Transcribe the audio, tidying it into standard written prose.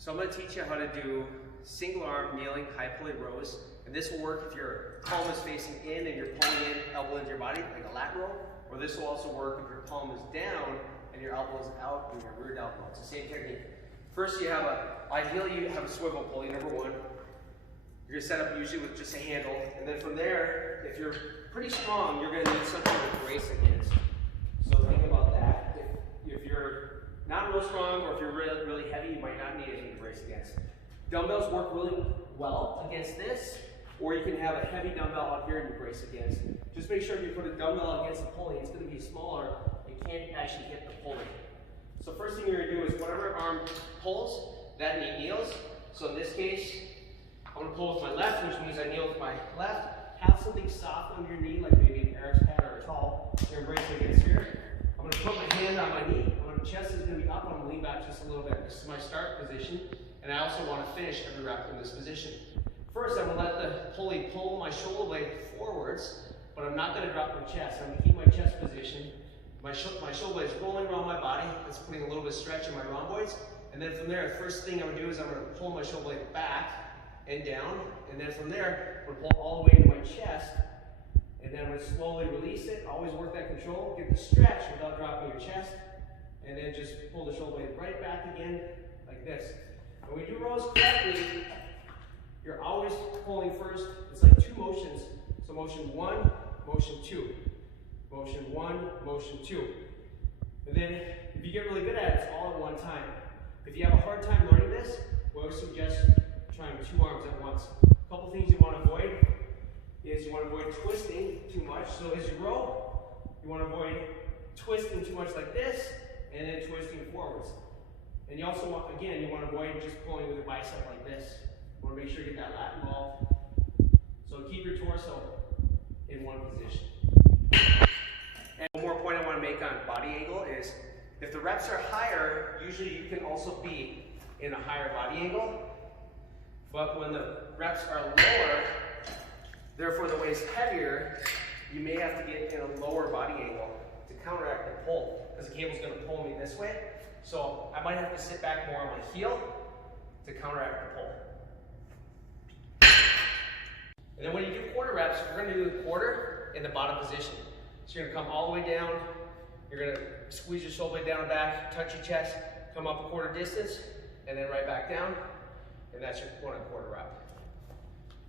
So I'm going to teach you how to do single arm kneeling high pulley rows. And this will work if your palm is facing in and you're pulling in, elbow into your body, like a lat row. Or this will also work if your palm is down and your elbow is out and your rear elbow. It's the same technique. First, ideally you have a swivel pulley, number one. You're going to set up usually with just a handle. And then from there, if you're pretty strong, you're going to need something to brace against. So think about that. If you're not real strong or if you're really, really heavy, you might not need anything to brace against. Dumbbells work really well against this, or you can have a heavy dumbbell out here and you brace against. Just make sure if you put a dumbbell against the pulley, it's going to be smaller. You can't actually hit the pulley. So first thing you're going to do is whatever arm pulls, that knee kneels. So in this case, I'm going to pull with my left, which means I kneel with my left. Have something soft on your knee, like maybe an Eric's pad or a towel. You're going to brace against here. I'm going to put my hand on my knee. My chest is going to be up. I'm going to lean back just a little bit. This is my start position. And I also want to finish every rep in this position. First, I'm going to let the pulley pull my shoulder blade forwards, but I'm not going to drop my chest. I'm going to keep my chest position. My shoulder blade is rolling around my body. That's putting a little bit of stretch in my rhomboids. And then from there, the first thing I'm going to do is I'm going to pull my shoulder blade back and down. And then from there, I'm going to pull all the way into my chest. And then I'm going to slowly release it. Always work that control. Get the stretch without dropping your chest. And then just pull the shoulder blade right back again, like this. And when you do rows correctly, you're always pulling first. It's like two motions. So motion one, motion two. Motion one, motion two. And then if you get really good at it, it's all at one time. If you have a hard time learning this, we always suggest trying two arms at once. A couple things you want to avoid is you want to avoid twisting too much. So as you row, you want to avoid twisting too much like this and then twisting forwards. And you also want, again, you want to avoid just pulling with your bicep like this. You want to make sure you get that lat involved. So keep your torso in one position. And one more point I want to make on body angle is if the reps are higher, usually you can also be in a higher body angle. But when the reps are lower, therefore the weight's heavier, you may have to get in a lower body angle to counteract the pull, because the cable's going to pull me this way. So I might have to sit back more on my heel to counteract the pull. And then when you do quarter reps, we're going to do the quarter in the bottom position. So you're going to come all the way down, you're going to squeeze your shoulder blade down and back, touch your chest, come up a quarter distance, and then right back down, and that's your 1 1/4 rep.